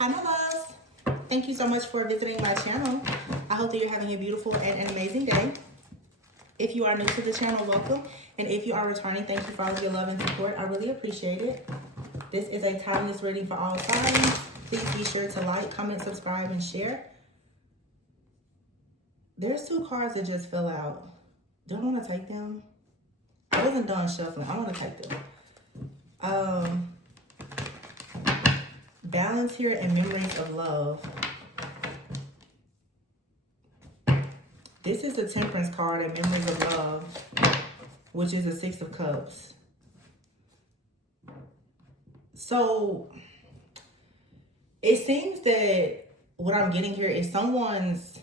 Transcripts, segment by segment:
Hi, my loves. Thank you so much for visiting my channel. I hope that you're having a beautiful and an amazing day. If you are new to the channel, welcome. And if you are returning, thank you for all of your love and support. I really appreciate it. This is a timeless reading for all signs. Please be sure to like, comment, subscribe, and share. There's two cards that just fell out. Do I want to take them? I wasn't done shuffling. I want to take them. Balance here and memories of love. This is the Temperance card and memories of love, which is the Six of Cups. So it seems that what I'm getting here is someone's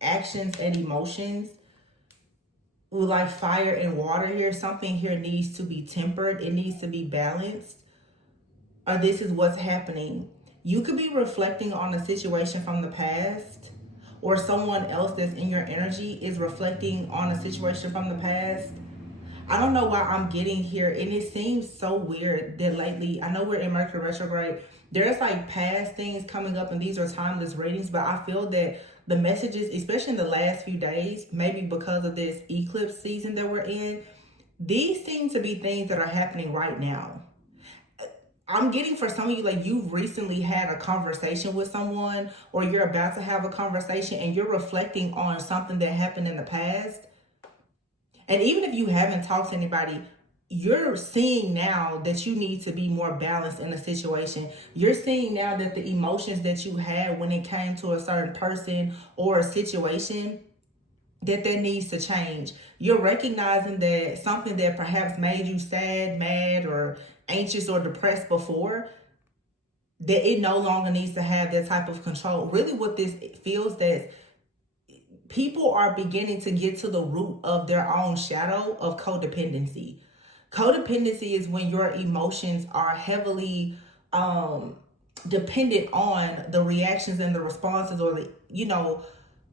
actions and emotions with like fire and water here. Something here needs to be tempered. It needs to be balanced. Or this is what's happening. You could be reflecting on a situation from the past, or someone else that's in your energy is reflecting on a situation from the past. I don't know why I'm getting here, and it seems so weird that lately, I know we're in Mercury retrograde, there's like past things coming up, and these are timeless readings, but I feel that the messages, especially in the last few days, maybe because of this eclipse season that we're in, these seem to be things that are happening right now. I'm getting for some of you, like you've recently had a conversation with someone, or you're about to have a conversation and you're reflecting on something that happened in the past. And even if you haven't talked to anybody, you're seeing now that you need to be more balanced in a situation. You're seeing now that the emotions that you had when it came to a certain person or a situation, that needs to change. You're recognizing that something that perhaps made you sad, mad, or anxious or depressed before, that it no longer needs to have that type of control. Really what this feels that people are beginning to get to the root of their own shadow of codependency. Codependency is when your emotions are heavily dependent on the reactions and the responses, or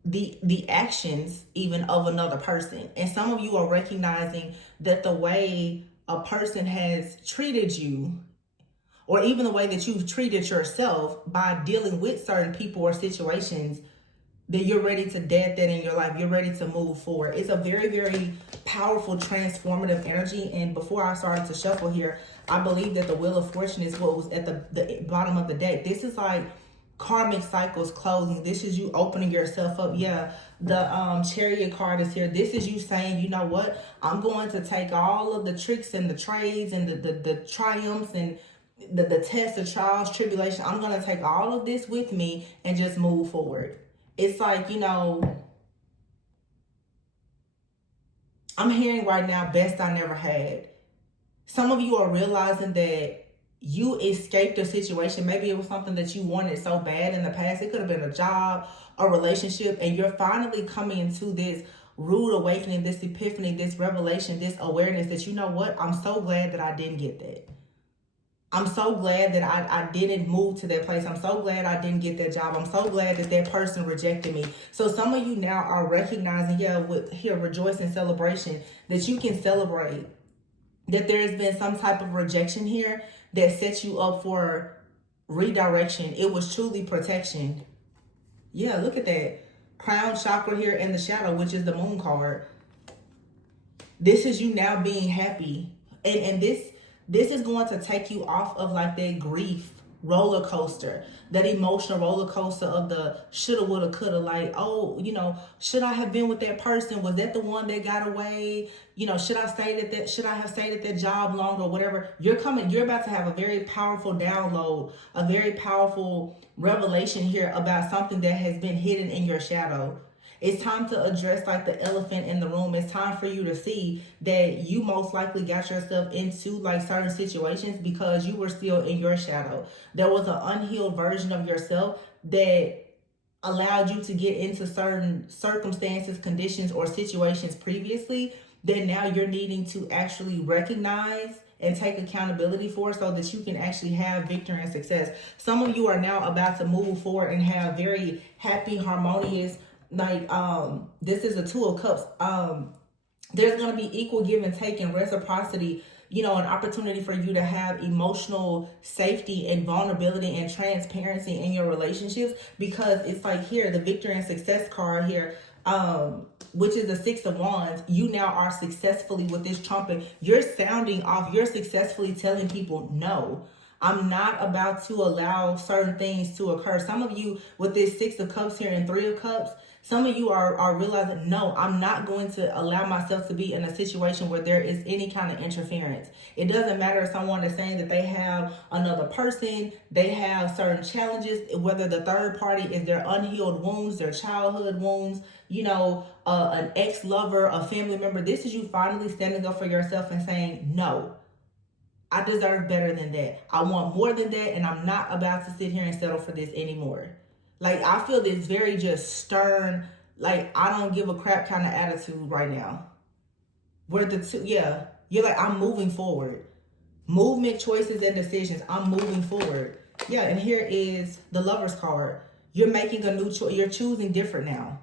the actions even of another person. And some of you are recognizing that the way a person has treated you, or even the way that you've treated yourself by dealing with certain people or situations, that you're ready to dead that in your life. You're ready to move forward. It's a very, very powerful, transformative energy. And before I started to shuffle here, I believe that the Wheel of Fortune is what was at the bottom of the deck. This is like karmic cycles closing. This is you opening yourself up. Yeah, the Chariot card is here. This is you saying, you know what, I'm going to take all of the tricks and the trades and the triumphs and the tests, the trials, tribulation. I'm going to take all of this with me and just move forward. It's like, I'm hearing right now, best I never had. Some of you are realizing that you escaped a situation. Maybe it was something that you wanted so bad in the past. It could have been a job, a relationship, and you're finally coming into this rude awakening, this epiphany, this revelation, this awareness that, you know what, I'm so glad that I didn't get that. I'm so glad that I didn't move to that place. I'm so glad I didn't get that job. I'm so glad that that person rejected me. So some of you now are recognizing, rejoice in celebration, that you can celebrate that there's been some type of rejection here that sets you up for redirection. It was truly protection. Yeah, look at that. Crown chakra here in the shadow, which is the Moon card. This is you now being happy. And this is going to take you off of like that grief roller coaster, that emotional roller coaster of the shoulda, woulda, coulda, like, oh, should I have been with that person? Was that the one that got away? Should I have stayed at that job longer, or whatever? You're about to have a very powerful download, a very powerful revelation here about something that has been hidden in your shadow. It's time to address like the elephant in the room. It's time for you to see that you most likely got yourself into like certain situations because you were still in your shadow. There was an unhealed version of yourself that allowed you to get into certain circumstances, conditions, or situations previously that now you're needing to actually recognize and take accountability for, so that you can actually have victory and success. Some of you are now about to move forward and have very happy, harmonious, this is a Two of Cups. There's going to be equal give and take and reciprocity you know, an opportunity for you to have emotional safety and vulnerability and transparency in your relationships, because it's like here, the victory and success card here, which is the Six of Wands. You now are successfully, with this trumpet, you're sounding off, you're successfully telling people, no, I'm not about to allow certain things to occur. Some of you with this Six of Cups here and Three of Cups, some of you are realizing, no, I'm not going to allow myself to be in a situation where there is any kind of interference. It doesn't matter if someone is saying that they have another person, they have certain challenges, whether the third party is their unhealed wounds, their childhood wounds, you know, an ex-lover, a family member. This is you finally standing up for yourself and saying, no, I deserve better than that. I want more than that, and I'm not about to sit here and settle for this anymore. Like, I feel this very just stern, like, I don't give a crap kind of attitude right now. Where the two, yeah, you're like, I'm moving forward. Movement, choices, and decisions. I'm moving forward. Yeah, and here is the Lover's card. You're making a new choice. You're choosing different now.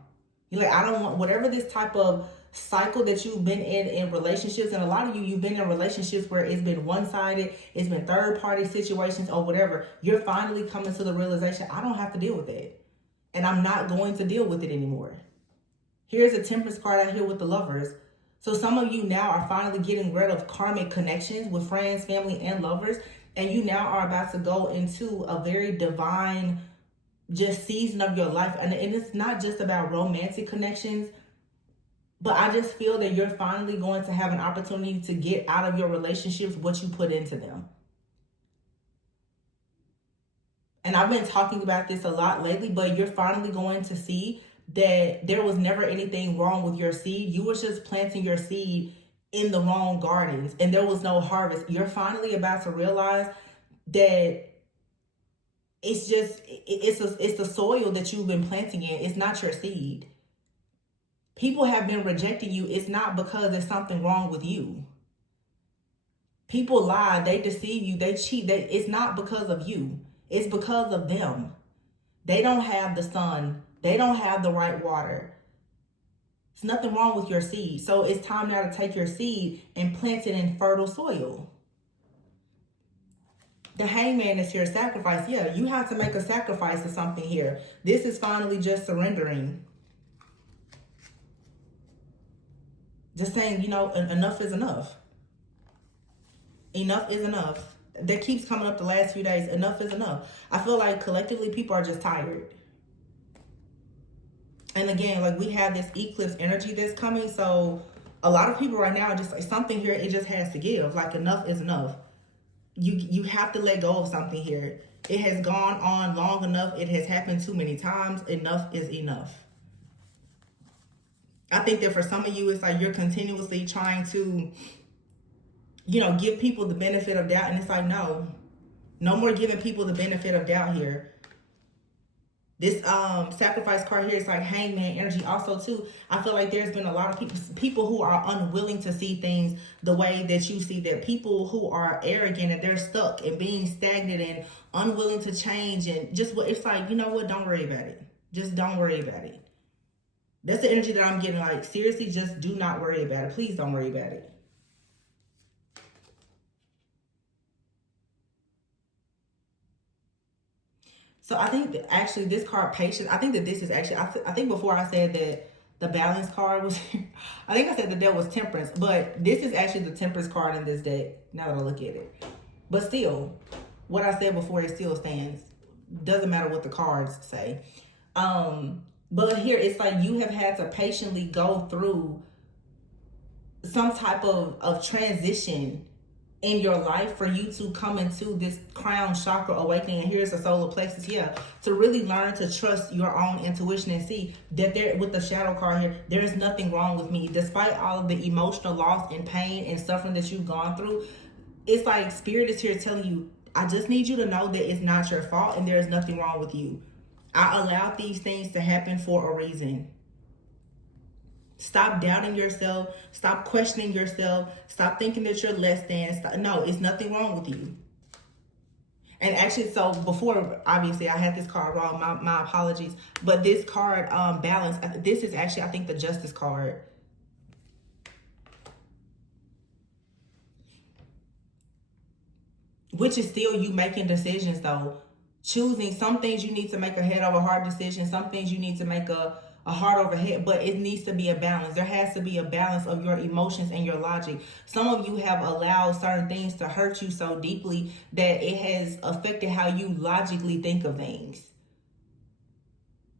You're like, I don't want whatever this type of cycle that you've been in relationships, and a lot of you've been in relationships where it's been one-sided, it's been third-party situations or whatever. You're finally coming to the realization, I don't have to deal with it, and I'm not going to deal with it anymore. Here's a Temperance card out here with the Lovers. So some of you now are finally getting rid of karmic connections with friends, family, and lovers, and you now are about to go into a very divine just season of your life. And it's not just about romantic connections, but I just feel that you're finally going to have an opportunity to get out of your relationships what you put into them. And I've been talking about this a lot lately, but you're finally going to see that there was never anything wrong with your seed. You were just planting your seed in the wrong gardens and there was no harvest. You're finally about to realize that it's just, it's the soil that you've been planting in. It's not your seed. People have been rejecting you. It's not because there's something wrong with you. People lie, they deceive you, they cheat. It's not because of you. It's because of them. They don't have the sun. They don't have the right water. There's nothing wrong with your seed. So it's time now to take your seed and plant it in fertile soil. The Hangman is here, sacrifice. Yeah, you have to make a sacrifice of something here. This is finally just surrendering. Just saying, you know, enough is enough. Enough is enough. That keeps coming up the last few days. Enough is enough. I feel like collectively people are just tired. And again, like we have this eclipse energy that's coming. So a lot of people right now, just like something here, it just has to give. Like enough is enough. You have to let go of something here. It has gone on long enough. It has happened too many times. Enough is enough. I think that for some of you, it's like you're continuously trying to, you know, give people the benefit of doubt. And it's like, no more giving people the benefit of doubt here. This sacrifice card here is like Hangman energy. Also, too, I feel like there's been a lot of people who are unwilling to see things the way that you see them. People who are arrogant and they're stuck and being stagnant and unwilling to change. And just what it's like, you know what? Don't worry about it. Just don't worry about it. That's the energy that I'm getting. Like, seriously, just do not worry about it. Please don't worry about it. So I think that actually this card, patience, I think that this is actually, I think before I said that the balance card was, I think I said that there was temperance, but this is actually the temperance card in this deck, now that I look at it. But still, what I said before, it still stands. Doesn't matter what the cards say. But here, it's like you have had to patiently go through some type of transition in your life for you to come into this crown chakra awakening. And here's the solar plexus, yeah, to really learn to trust your own intuition and see that there, with the shadow card here, there is nothing wrong with me. Despite all of the emotional loss and pain and suffering that you've gone through, it's like spirit is here telling you, I just need you to know that it's not your fault and there is nothing wrong with you. I allowed these things to happen for a reason. Stop doubting yourself. Stop questioning yourself. Stop thinking that you're less than. No, it's nothing wrong with you. And actually, so before, obviously, I had this card wrong. My apologies. But this card, balance, this is actually, I think, the Justice card. which is still you making decisions though. Choosing some things you need to make a head over heart decision, some things you need to make a heart over head, but it needs to be a balance. There has to be a balance of your emotions and your logic. Some of you have allowed certain things to hurt you so deeply that it has affected how you logically think of things.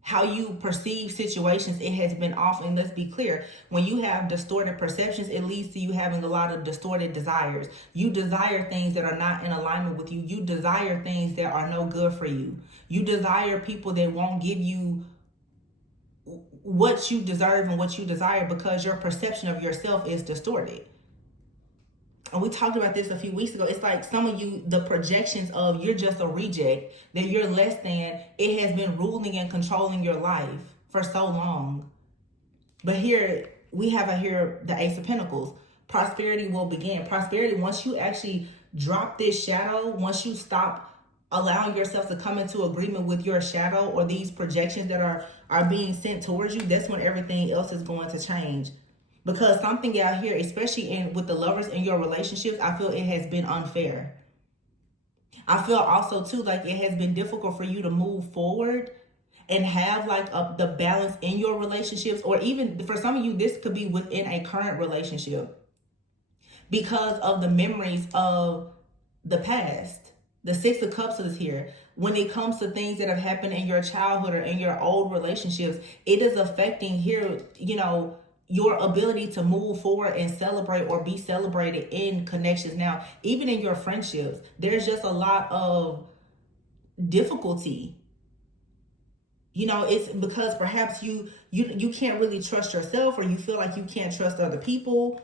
How you perceive situations, it has been off. And let's be clear, when you have distorted perceptions, it leads to you having a lot of distorted desires. You desire things that are not in alignment with you. You desire things that are no good for you. You desire people that won't give you what you deserve and what you desire because your perception of yourself is distorted. And we talked about this a few weeks ago. It's like some of you, the projections of you're just a reject, that you're less than, it has been ruling and controlling your life for so long. But here, we have here the Ace of Pentacles. Prosperity will begin. Prosperity, once you actually drop this shadow, once you stop allowing yourself to come into agreement with your shadow or these projections that are being sent towards you, that's when everything else is going to change. Because something out here, especially with the lovers in your relationships, I feel it has been unfair. I feel also too like it has been difficult for you to move forward and have like the balance in your relationships, or even for some of you, this could be within a current relationship because of the memories of the past. The Six of Cups is here. When it comes to things that have happened in your childhood or in your old relationships, it is affecting here, your ability to move forward and celebrate or be celebrated in connections. Now, even in your friendships, there's just a lot of difficulty. It's because perhaps you can't really trust yourself, or you feel like you can't trust other people.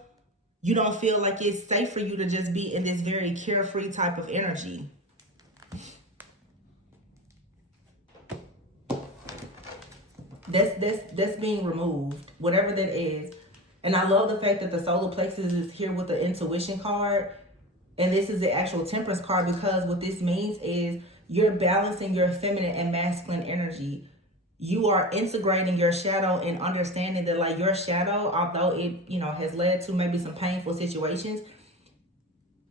You don't feel like it's safe for you to just be in this very carefree type of energy. That's being removed, whatever that is. And I love the fact that the solar plexus is here with the intuition card, and this is the actual temperance card, because what this means is you're balancing your feminine and masculine energy. You are integrating your shadow and understanding that like your shadow, although it has led to maybe some painful situations,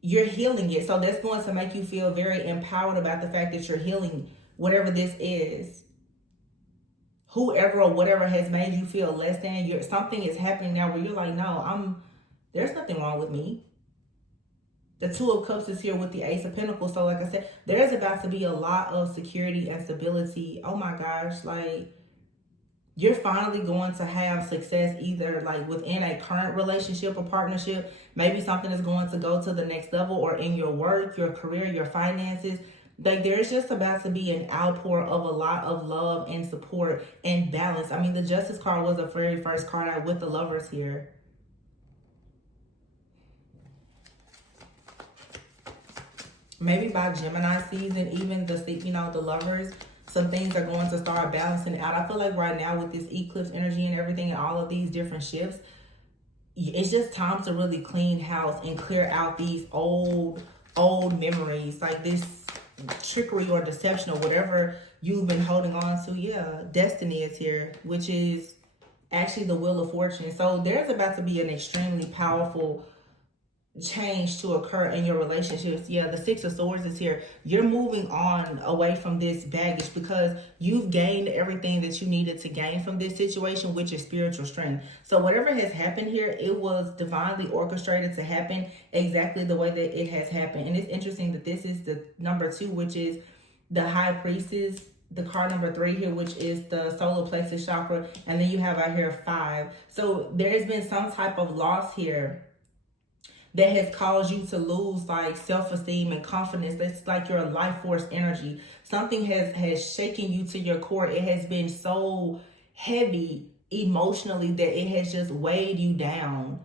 you're healing it. So that's going to make you feel very empowered about the fact that you're healing whatever this is. Whoever or whatever has made you feel less than, something is happening now where you're like, no, there's nothing wrong with me. The Two of Cups is here with the Ace of Pentacles. So like I said, there's about to be a lot of security and stability. Oh my gosh, like you're finally going to have success either like within a current relationship or partnership. Maybe something is going to go to the next level, or in your work, your career, your finances. Like there's just about to be an outpour of a lot of love and support and balance. I mean, the Justice card was the very first card out with the Lovers here. Maybe by Gemini season, even the Lovers, some things are going to start balancing out. I feel like right now with this eclipse energy and everything and all of these different shifts, it's just time to really clean house and clear out these old memories, like this trickery or deception or whatever you've been holding on to. Yeah, Destiny is here, which is actually the Wheel of Fortune. So there's about to be an extremely powerful change to occur in your relationships. Yeah, the Six of Swords is here. You're moving on away from this baggage because you've gained everything that you needed to gain from this situation, which is spiritual strength. So whatever has happened here, it was divinely orchestrated to happen exactly the way that it has happened. And it's interesting that this is the number 2, which is the High Priestess, the card number 3 here, which is the solar plexus chakra, and then you have out here 5. So there has been some type of loss here that has caused you to lose like self-esteem and confidence. That's like your life force energy. Something has shaken you to your core. It has been so heavy emotionally that it has just weighed you down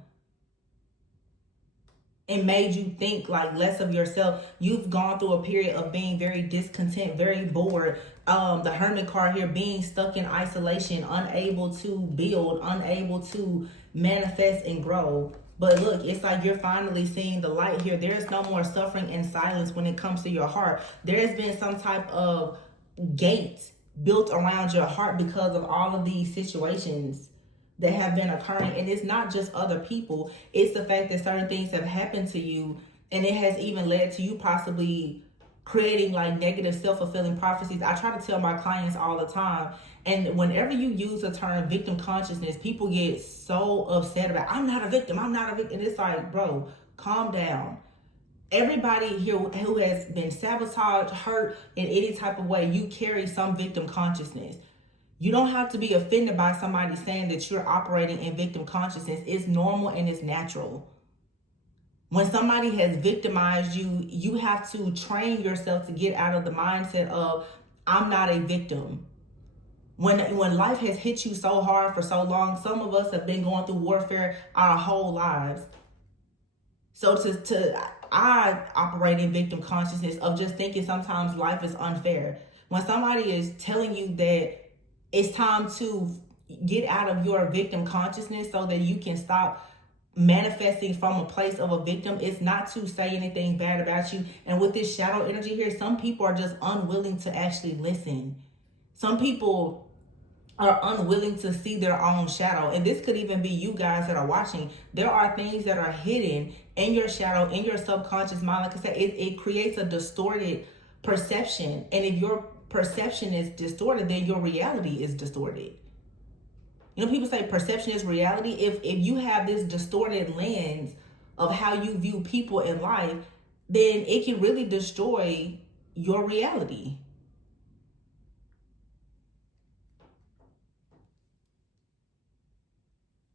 and made you think like less of yourself. You've gone through a period of being very discontent, very bored. The Hermit card here, being stuck in isolation, unable to build, unable to manifest and grow. But look, it's like you're finally seeing the light here. There's no more suffering and silence when it comes to your heart. There has been some type of gate built around your heart because of all of these situations that have been occurring. And it's not just other people. It's the fact that certain things have happened to you And it has even led to you possibly creating like negative self-fulfilling prophecies. I try to tell my clients all the time, and whenever you use the term victim consciousness, people get so upset about, I'm not a victim, I'm not a victim. And it's like, bro, calm down. Everybody here who has been sabotaged, hurt in any type of way, you carry some victim consciousness. You don't have to be offended by somebody saying that you're operating in victim consciousness. It's normal and it's natural. When somebody has victimized you, you have to train yourself to get out of the mindset of, I'm not a victim. When life has hit you so hard for so long, some of us have been going through warfare our whole lives. So I operate in victim consciousness of just thinking sometimes life is unfair. When somebody is telling you that it's time to get out of your victim consciousness so that you can stop manifesting from a place of a victim, it's not to say anything bad about you. And with this shadow energy here, some people are just unwilling to actually listen. Some people are unwilling to see their own shadow. And this could even be you guys that are watching. There are things that are hidden in your shadow, in your subconscious mind. Like I said, it creates a distorted perception. And if your perception is distorted, then your reality is distorted. You know, people say perception is reality. If you have this distorted lens of how you view people in life, then it can really destroy your reality.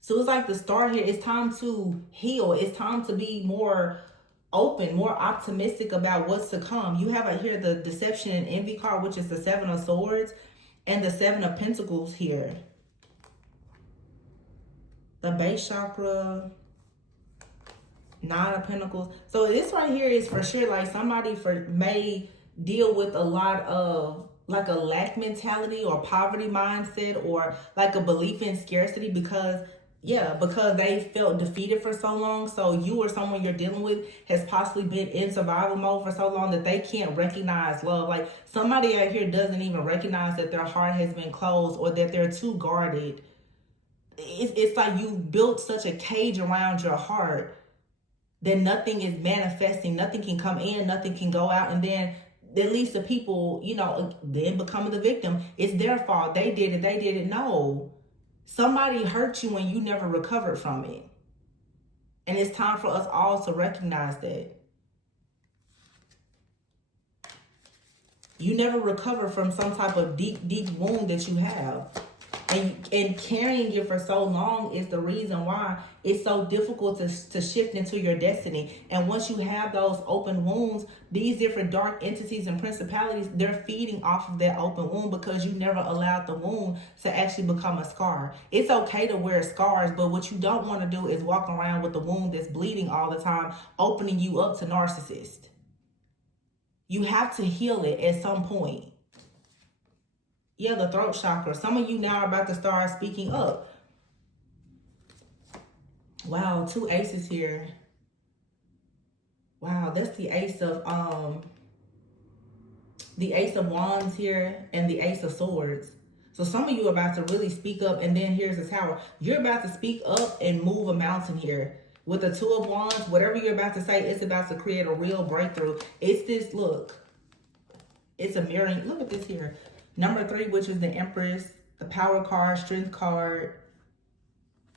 So it's like the start here. It's time to heal. It's time to be more open, more optimistic about what's to come. You have here the deception and envy card, which is the 7 of Swords, and the 7 of Pentacles here. The base chakra, 9 of Pentacles. So this right here is for sure like somebody may deal with a lot of like a lack mentality or poverty mindset or like a belief in scarcity because they felt defeated for so long. So you or someone you're dealing with has possibly been in survival mode for so long that they can't recognize love. Like somebody out here doesn't even recognize that their heart has been closed or that they're too guarded. It's like you've built such a cage around your heart that nothing is manifesting, nothing can come in, nothing can go out, and then at least the people, then becoming the victim, it's their fault. They did it. No. Somebody hurt you and you never recovered from it. And it's time for us all to recognize that. You never recover from some type of deep, deep wound that you have. And carrying it for so long is the reason why it's so difficult to shift into your destiny. And once you have those open wounds, these different dark entities and principalities, they're feeding off of that open wound because you never allowed the wound to actually become a scar. It's okay to wear scars, but what you don't want to do is walk around with a wound that's bleeding all the time, opening you up to narcissists. You have to heal it at some point. Yeah, the throat chakra. Some of you now are about to start speaking up. Wow, 2 aces here. Wow, that's the ace of wands here and the ace of swords. So some of you are about to really speak up, and then here's the tower. You're about to speak up and move a mountain here. With the 2 of wands, whatever you're about to say, it's about to create a real breakthrough. It's this, look. It's a mirroring. Look at this here. Number 3, which is the Empress, the Power card, Strength card,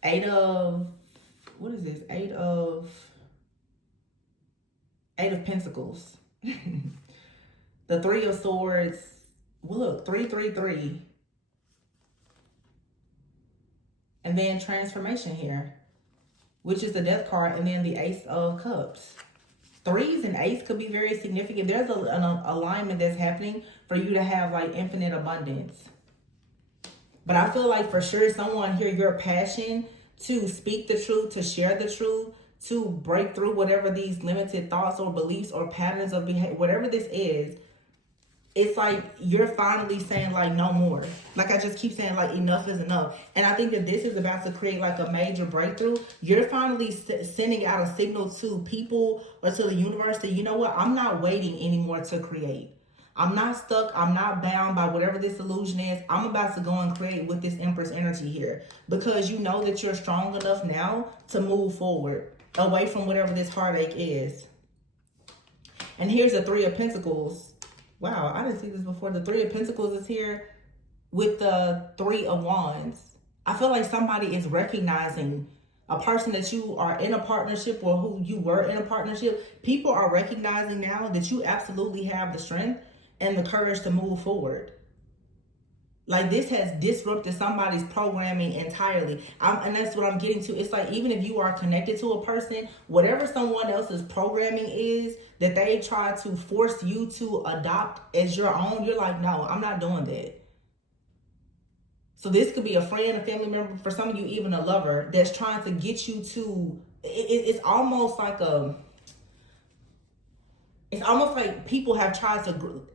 8 of, what is this? 8 of Pentacles. The 3 of Swords. Well, look, 333. And then Transformation here, which is the Death card, and then the Ace of Cups. 3s and 8s could be very significant. There's an alignment that's happening for you to have like infinite abundance. But I feel like for sure someone here, your passion to speak the truth, to share the truth, to break through whatever these limited thoughts or beliefs or patterns of behavior, whatever this is, it's like you're finally saying like no more. Like I just keep saying like enough is enough. And I think that this is about to create like a major breakthrough. You're finally sending out a signal to people or to the universe that, you know what, I'm not waiting anymore to create. I'm not stuck. I'm not bound by whatever this illusion is. I'm about to go and create with this Empress energy here. Because you know that you're strong enough now to move forward away from whatever this heartache is. And here's the Three of Pentacles. Wow, I didn't see this before. The Three of Pentacles is here with the Three of Wands. I feel like somebody is recognizing a person that you are in a partnership or who you were in a partnership. People are recognizing now that you absolutely have the strength and the courage to move forward. Like, this has disrupted somebody's programming entirely. And that's what I'm getting to. It's like, even if you are connected to a person, whatever someone else's programming is that they try to force you to adopt as your own, you're like, no, I'm not doing that. So this could be a friend, a family member, for some of you, even a lover, that's trying to get you to, it's almost like it's almost like people have tried to,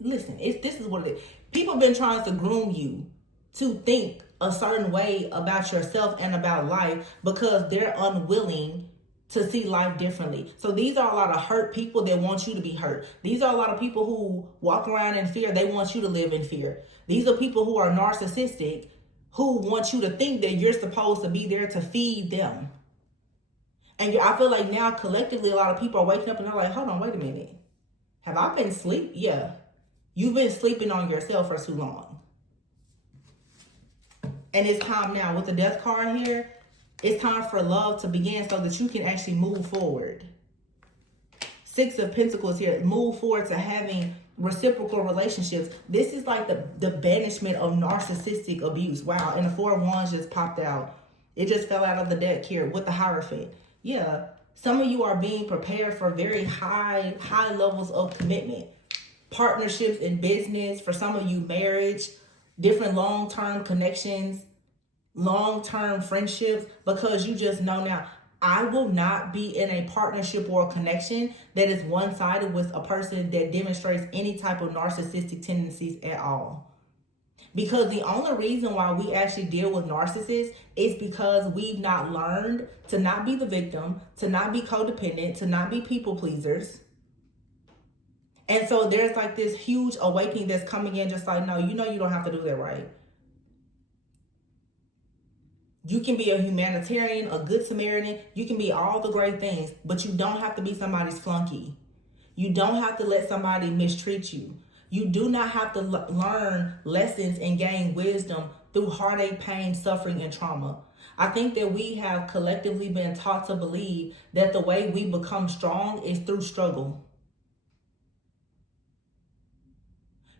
listen, this is what it is. People have been trying to groom you to think a certain way about yourself and about life because they're unwilling to see life differently. So these are a lot of hurt people that want you to be hurt. These are a lot of people who walk around in fear. They want you to live in fear. These are people who are narcissistic, who want you to think that you're supposed to be there to feed them. And I feel like now collectively a lot of people are waking up and they're like, hold on, wait a minute. Have I been asleep? Yeah. You've been sleeping on yourself for too long. And it's time now. With the Death card here, it's time for love to begin so that you can actually move forward. Six of Pentacles here. Move forward to having reciprocal relationships. This is like the banishment of narcissistic abuse. Wow. And the Four of Wands just popped out. It just fell out of the deck here with the Hierophant. Yeah. Some of you are being prepared for very high levels of commitment. Partnerships in business. For some of you, marriage. Different long-term connections. Long-term friendships. Because you just know now, I will not be in a partnership or a connection that is one-sided with a person that demonstrates any type of narcissistic tendencies at all. Because the only reason why we actually deal with narcissists is because we've not learned to not be the victim, to not be codependent, to not be people pleasers. And so there's like this huge awakening that's coming in, just like, no, you know you don't have to do that, right? You can be a humanitarian, a good Samaritan. You can be all the great things, but you don't have to be somebody's flunky. You don't have to let somebody mistreat you. You do not have to learn lessons and gain wisdom through heartache, pain, suffering, and trauma. I think that we have collectively been taught to believe that the way we become strong is through struggle.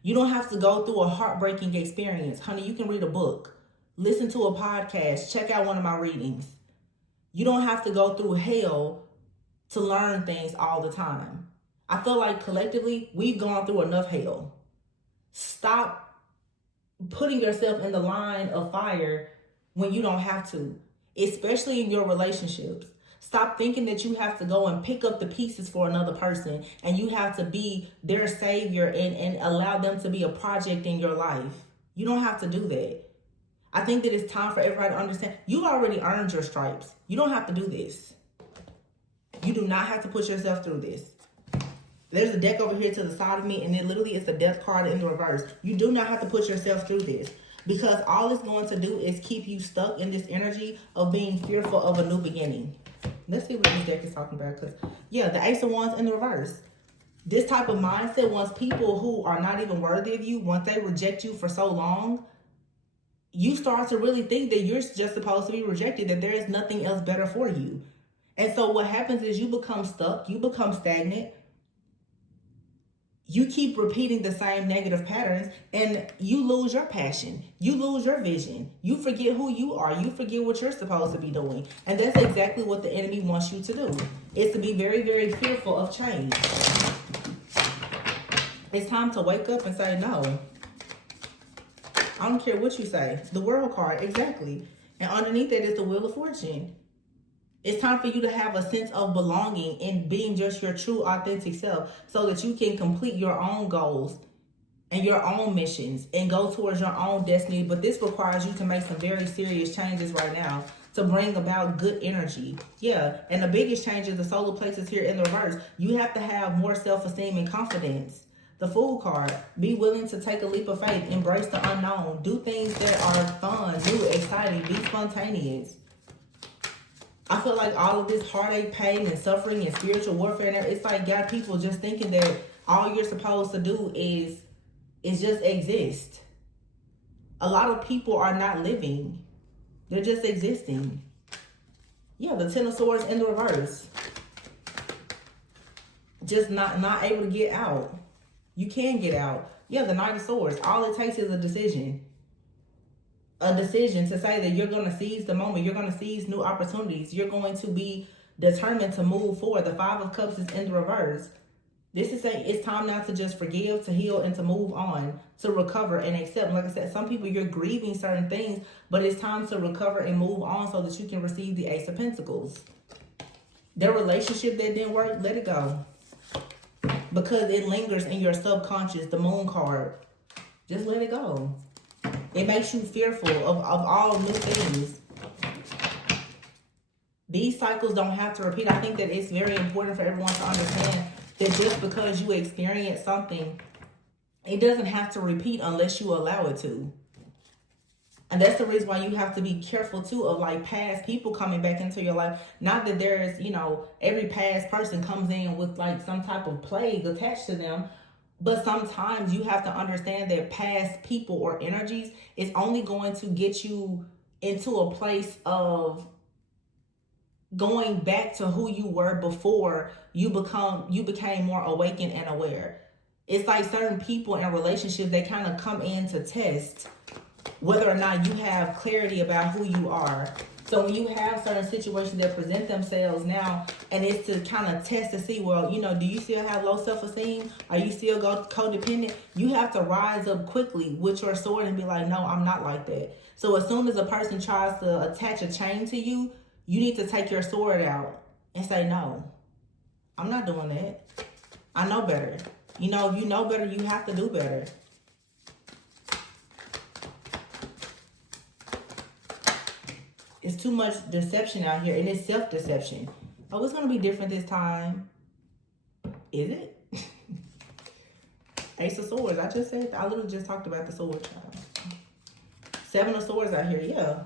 You don't have to go through a heartbreaking experience. Honey, you can read a book. Listen to a podcast. Check out one of my readings. You don't have to go through hell to learn things all the time. I feel like collectively, we've gone through enough hell. Stop putting yourself in the line of fire when you don't have to, especially in your relationships. Stop thinking that you have to go and pick up the pieces for another person and you have to be their savior and allow them to be a project in your life. You don't have to do that. I think that it's time for everybody to understand you've already earned your stripes. You don't have to do this. You do not have to put yourself through this. There's a deck over here to the side of me, and it literally is the Death card in the reverse. You do not have to put yourself through this, because all it's going to do is keep you stuck in this energy of being fearful of a new beginning. Let's see what this deck is talking about, because, yeah, the Ace of Wands in the reverse. This type of mindset, once people who are not even worthy of you, once they reject you for so long, you start to really think that you're just supposed to be rejected, that there is nothing else better for you. And so what happens is you become stuck, you become stagnant, you keep repeating the same negative patterns, and you lose your passion, you lose your vision, you forget who you are, you forget what you're supposed to be doing. And that's exactly what the enemy wants you to do, is to be very, very fearful of change. It's time to wake up and say no. I don't care what you say. The World card, exactly. And underneath that is the Wheel of Fortune. It's time for you to have a sense of belonging and being just your true, authentic self so that you can complete your own goals and your own missions and go towards your own destiny. But this requires you to make some very serious changes right now to bring about good energy. Yeah, and the biggest change is the solar plexus here in the reverse. You have to have more self-esteem and confidence. The Fool card, be willing to take a leap of faith, embrace the unknown, do things that are fun, new, exciting, be spontaneous. I feel like all of this heartache, pain, and suffering and spiritual warfare, and it's like got people just thinking that all you're supposed to do is just exist. A lot of people are not living. They're just existing. Yeah, the Ten of Swords in the reverse. Just not able to get out. You can get out. Yeah, the Knight of Swords. All it takes is a decision. A decision to say that you're going to seize the moment. You're going to seize new opportunities. You're going to be determined to move forward. The Five of Cups is in the reverse. This is saying it's time now to just forgive, to heal, and to move on, to recover and accept. Like I said, some people, you're grieving certain things, but it's time to recover and move on so that you can receive the Ace of Pentacles. Their relationship that didn't work, let it go. Because it lingers in your subconscious, the Moon card. Just let it go. It makes you fearful of all new things. These cycles don't have to repeat. I think that it's very important for everyone to understand that just because you experience something, it doesn't have to repeat unless you allow it to. And that's the reason why you have to be careful too of like past people coming back into your life. Not that there's, you know, every past person comes in with like some type of plague attached to them. But sometimes you have to understand that past people or energies is only going to get you into a place of going back to who you were before you became more awakened and aware. It's like certain people in relationships, they kind of come in to test whether or not you have clarity about who you are. So when you have certain situations that present themselves now, and it's to kind of test to see, well, you know, do you still have low self-esteem? Are you still codependent? You have to rise up quickly with your sword and be like, no, I'm not like that. So as soon as a person tries to attach a chain to you, you need to take your sword out and say, no, I'm not doing that. I know better. You know, if you know better, you have to do better. It's too much deception out here, and it's self-deception. Oh, it's going to be different this time. Is it? Ace of Swords. I just said, I literally just talked about the sword, child. Seven of Swords out here, yeah.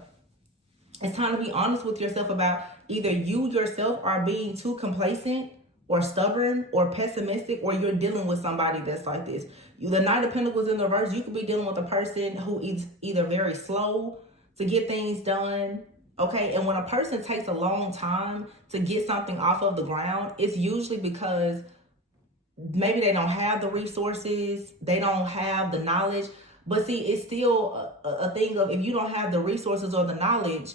It's time to be honest with yourself about either you yourself are being too complacent or stubborn or pessimistic, or you're dealing with somebody that's like this. The Knight of Pentacles in the reverse, you could be dealing with a person who is either very slow to get things done. Okay, and when a person takes a long time to get something off of the ground, it's usually because maybe they don't have the resources, they don't have the knowledge. But see, it's still a thing of if you don't have the resources or the knowledge,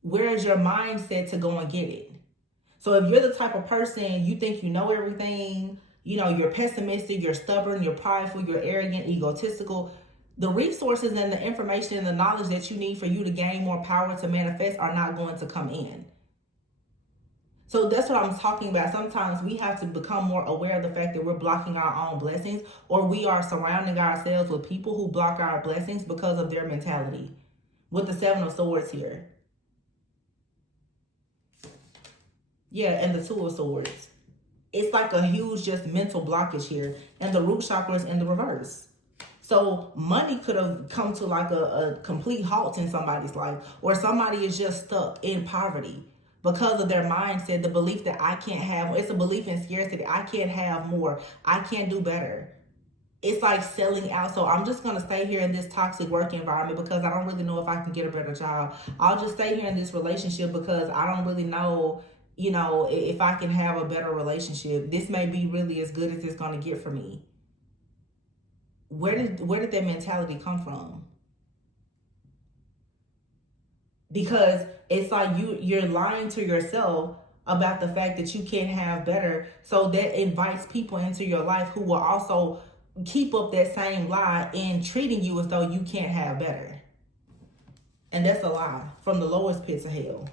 where is your mindset to go and get it? So if you're the type of person, you think you know everything, you know, you're pessimistic, you're stubborn, you're prideful, you're arrogant, egotistical, the resources and the information and the knowledge that you need for you to gain more power to manifest are not going to come in. So that's what I'm talking about. Sometimes we have to become more aware of the fact that we're blocking our own blessings, or we are surrounding ourselves with people who block our blessings because of their mentality. With the Seven of Swords here. Yeah, and the Two of Swords. It's like a huge just mental blockage here. And the root chakra is in the reverse. So money could have come to like a complete halt in somebody's life, or somebody is just stuck in poverty because of their mindset, the belief that I can't have, it's a belief in scarcity. I can't have more. I can't do better. It's like selling out. So I'm just going to stay here in this toxic work environment because I don't really know if I can get a better job. I'll just stay here in this relationship because I don't really know, you know, if I can have a better relationship. This may be really as good as it's going to get for me. Where did that mentality come from? Because it's like you're lying to yourself about the fact that you can't have better. So that invites people into your life who will also keep up that same lie in treating you as though you can't have better. And that's a lie from the lowest pits of hell.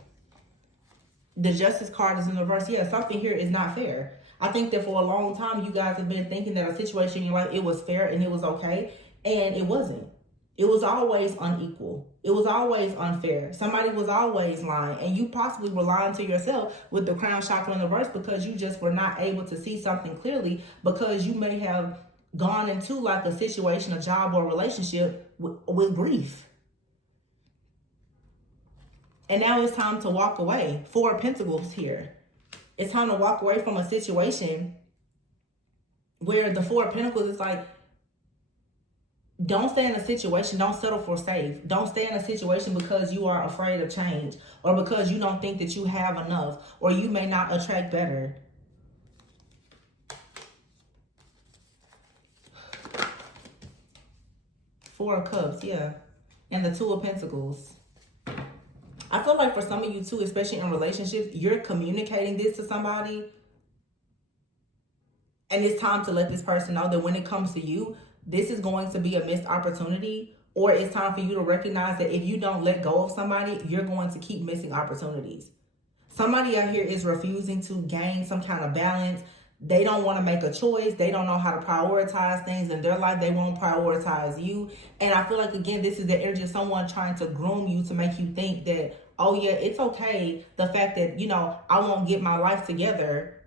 The Justice card is in the reverse. Yeah, something here is not fair. I think that for a long time, you guys have been thinking that a situation in your life, it was fair and it was okay. And it wasn't. It was always unequal. It was always unfair. Somebody was always lying. And you possibly were lying to yourself with the crown chakra in the reverse because you just were not able to see something clearly, because you may have gone into like a situation, a job, or a relationship with grief. And now it's time to walk away. Four of Pentacles here. It's time to walk away from a situation where the Four of Pentacles is like, don't stay in a situation. Don't settle for safe. Don't stay in a situation because you are afraid of change, or because you don't think that you have enough, or you may not attract better. Four of Cups, yeah. And the Two of Pentacles. I feel like for some of you too, especially in relationships, you're communicating this to somebody. And it's time to let this person know that when it comes to you, this is going to be a missed opportunity. Or it's time for you to recognize that if you don't let go of somebody, you're going to keep missing opportunities. Somebody out here is refusing to gain some kind of balance. They don't want to make a choice. They don't know how to prioritize things in their life. They won't prioritize you. And I feel like, again, this is the energy of someone trying to groom you to make you think that, oh yeah, it's okay. The fact that, you know, I won't get my life together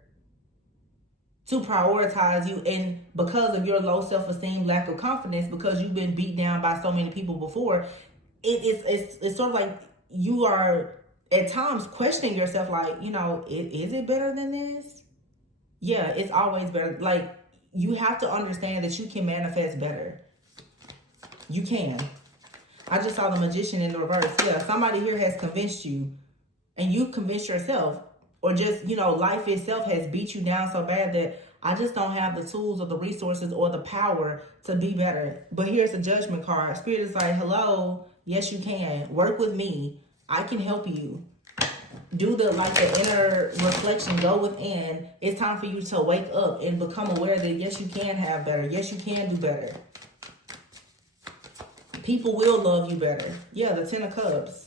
to prioritize you. And because of your low self-esteem, lack of confidence, because you've been beat down by so many people before, it's sort of like you are at times questioning yourself, like, you know, is it better than this? Yeah, it's always better. Like, you have to understand that you can manifest better. You can. I just saw the Magician in the reverse. Yeah, somebody here has convinced you, and you convinced yourself, or just, you know, life itself has beat you down so bad that I just don't have the tools or the resources or the power to be better. But here's the Judgment card. Spirit is like, hello, yes, you can. Work with me. I can help you. Do the inner reflection, go within. It's time for you to wake up and become aware that yes, you can have better. Yes, you can do better. People will love you better. Yeah, the Ten of Cups.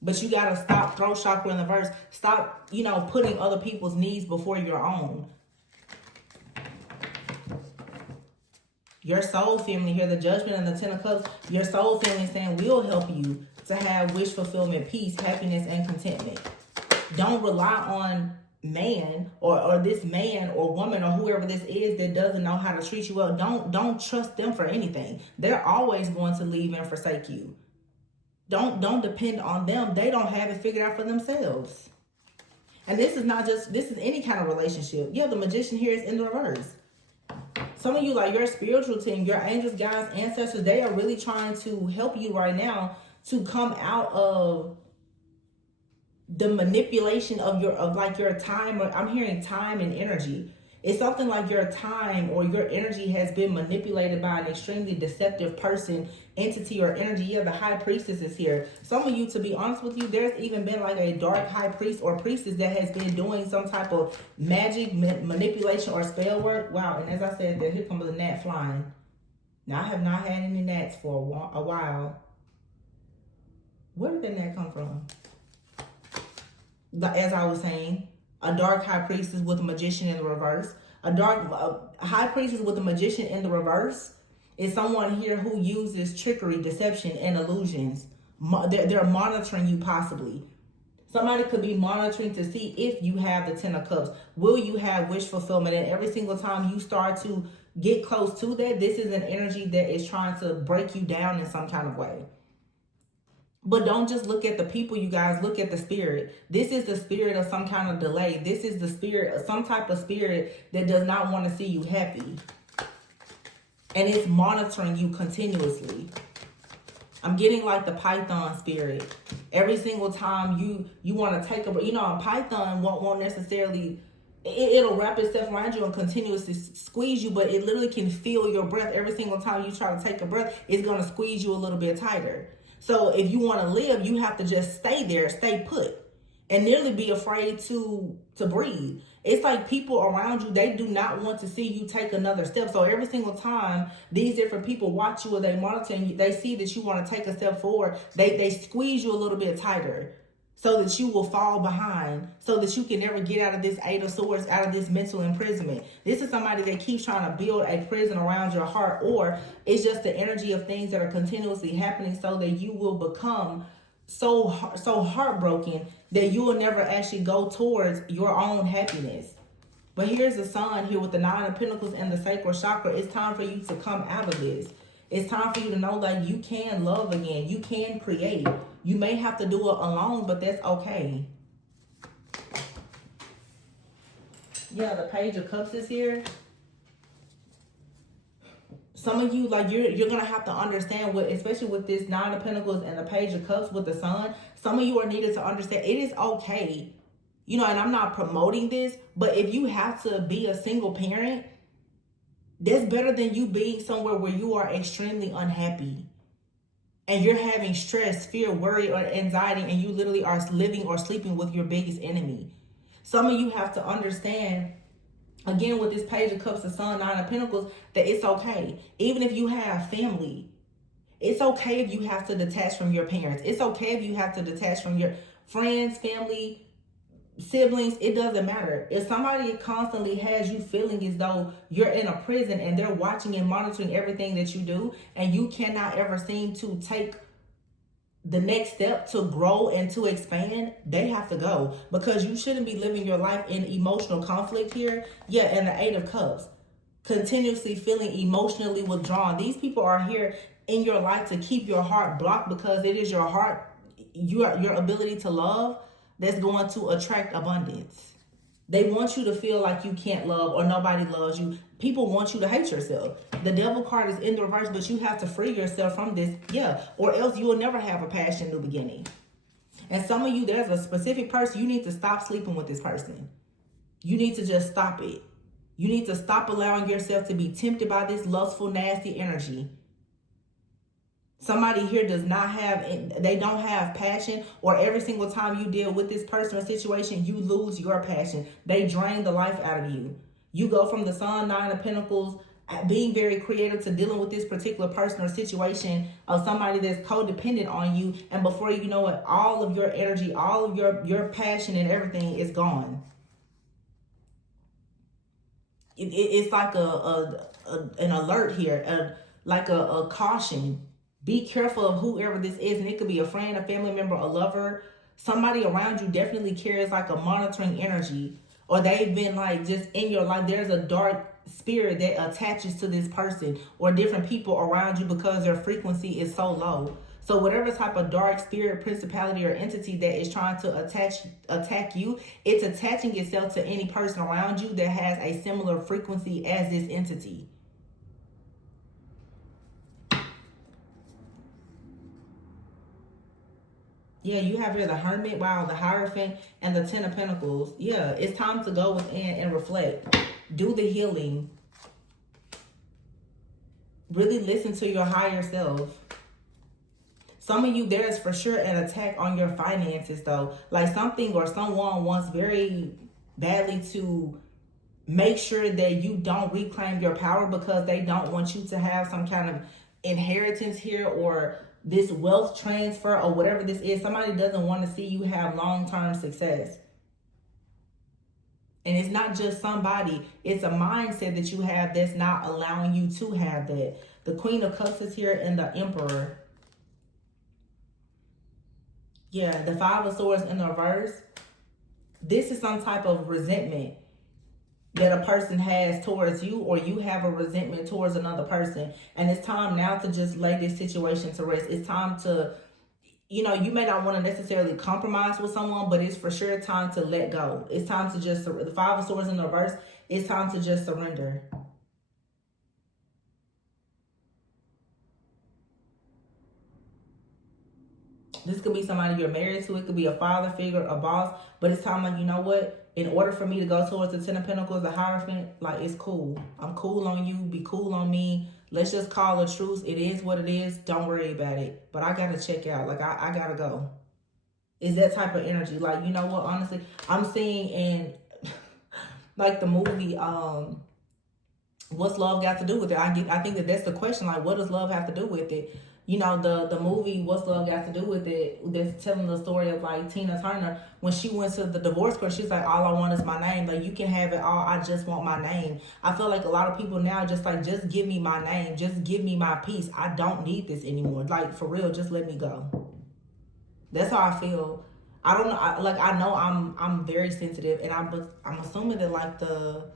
But you got to stop throat chakra in the verse. Stop, you know, putting other people's needs before your own. Your soul family here, the Judgment and the Ten of Cups. Your soul family saying we'll help you to have wish fulfillment, peace, happiness, and contentment. Don't rely on man or this man or woman or whoever this is that doesn't know how to treat you well. Don't trust them for anything. They're always going to leave and forsake you. Don't depend on them. They don't have it figured out for themselves. And this is not just, this is any kind of relationship. Yeah, the Magician here is in the reverse. Some of you, like your spiritual team, your angels, guides, ancestors, they are really trying to help you right now to come out of the manipulation of your time. I'm hearing time and energy. It's something like your time or your energy has been manipulated by an extremely deceptive person, entity, or energy. Yeah, the High Priestess is here. Some of you, to be honest with you, there's even been like a dark high priest or priestess that has been doing some type of magic, manipulation, or spell work. Wow, and as I said, here comes a gnat flying. Now, I have not had any gnats for a while. Where did that gnat come from? As I was saying, a dark high priestess with a magician in the reverse. A high priestess with a magician in the reverse is someone here who uses trickery, deception, and illusions. They're monitoring you possibly. Somebody could be monitoring to see if you have the Ten of Cups. Will you have wish fulfillment? And every single time you start to get close to that, this is an energy that is trying to break you down in some kind of way. But don't just look at the people, you guys. Look at the spirit. This is the spirit of some kind of delay. This is the spirit of some type of spirit that does not want to see you happy. And it's monitoring you continuously. I'm getting like the Python spirit. Every single time you want to take a breath. You know, a Python won't necessarily... It'll wrap itself around you and continuously squeeze you, but it literally can feel your breath. Every single time you try to take a breath, it's going to squeeze you a little bit tighter. So if you want to live, you have to just stay there, stay put, and nearly be afraid to breathe. It's like people around you, they do not want to see you take another step. So every single time these different people watch you or they monitor you, they see that you want to take a step forward, they squeeze you a little bit tighter so that you will fall behind, so that you can never get out of this Eight of Swords, out of this mental imprisonment. This is somebody that keeps trying to build a prison around your heart, or it's just the energy of things that are continuously happening so that you will become so heartbroken that you will never actually go towards your own happiness. But here's the Sun here with the Nine of Pentacles and the sacral chakra. It's time for you to come out of this. It's time for you to know, like, you can love again. You can create. You may have to do it alone, but that's okay. Yeah, the Page of Cups is here. Some of you, like, you're gonna have to understand what, especially with this Nine of Pentacles and the Page of Cups with the Sun. Some of you are needed to understand it is okay. You know, and I'm not promoting this, but if you have to be a single parent, that's better than you being somewhere where you are extremely unhappy and you're having stress, fear, worry, or anxiety, and you literally are living or sleeping with your biggest enemy. Some of you have to understand, again, with this Page of Cups, the Sun, Nine of Pentacles, that it's okay. Even if you have family, it's okay if you have to detach from your parents. It's okay if you have to detach from your friends, family, siblings. It doesn't matter. If somebody constantly has you feeling as though you're in a prison and they're watching and monitoring everything that you do, and you cannot ever seem to take the next step to grow and to expand, they have to go, because you shouldn't be living your life in emotional conflict here. Yeah, and the Eight of Cups, continuously feeling emotionally withdrawn. These people are here in your life to keep your heart blocked, because it is your heart, your ability to love, that's going to attract abundance. They want you to feel like you can't love or nobody loves you. People want you to hate yourself. The Devil card is in the reverse, but you have to free yourself from this. Yeah, or else you will never have a passion new beginning. And some of you, there's a specific person, you need to stop sleeping with this person. You need to just stop it. You need to stop allowing yourself to be tempted by this lustful, nasty energy. Somebody here does not have, they don't have passion, or every single time you deal with this person or situation, you lose your passion. They drain the life out of you. You go from the Sun, Nine of Pentacles, being very creative, to dealing with this particular person or situation of somebody that's codependent on you. And before you know it, all of your energy, all of your passion and everything is gone. It's like an alert here, like a caution. Be careful of whoever this is, and it could be a friend, a family member, a lover. Somebody around you definitely carries like a monitoring energy, or they've been like just in your life. There's a dark spirit that attaches to this person or different people around you because their frequency is so low. So whatever type of dark spirit, principality, or entity that is trying to attack you, it's attaching itself to any person around you that has a similar frequency as this entity. Yeah, you have here the Hermit, wow, the Hierophant, and the Ten of Pentacles. Yeah, it's time to go within and reflect. Do the healing. Really listen to your higher self. Some of you, there is for sure an attack on your finances, though. Like something or someone wants very badly to make sure that you don't reclaim your power, because they don't want you to have some kind of inheritance here, or this wealth transfer, or whatever this is. Somebody doesn't want to see you have long-term success. And it's not just somebody, it's a mindset that you have that's not allowing you to have that. The Queen of Cups is here, and the Emperor. Yeah, the Five of Swords in the reverse. This is some type of resentment that a person has towards you, or you have a resentment towards another person. And it's time now to just lay this situation to rest. It's time to, you know, you may not want to necessarily compromise with someone, but it's for sure time to let go. It's time to just, the Five of Swords in the reverse, it's time to just surrender. This could be somebody you're married to. It could be a father figure, a boss. But it's time, like, you know what? In order for me to go towards the Ten of Pentacles, the Hierophant, like, it's cool. I'm cool on you. Be cool on me. Let's just call a truce. It is what it is. Don't worry about it. But I got to check out. Like, I got to go. It's that type of energy. Like, you know what? Honestly, I'm seeing in, like, the movie, What's Love Got to Do with It? I think that that's the question. Like, what does love have to do with it? You know, the movie What's Love Got to Do with It, that's telling the story of like Tina Turner, when she went to the divorce court, she's like, all I want is my name. Like, you can have it all, I just want my name. I feel like a lot of people now just like, just give me my name, just give me my peace. I don't need this anymore. Like, for real, just let me go. That's how I feel. I don't know, I know I'm very sensitive, and I'm assuming that like the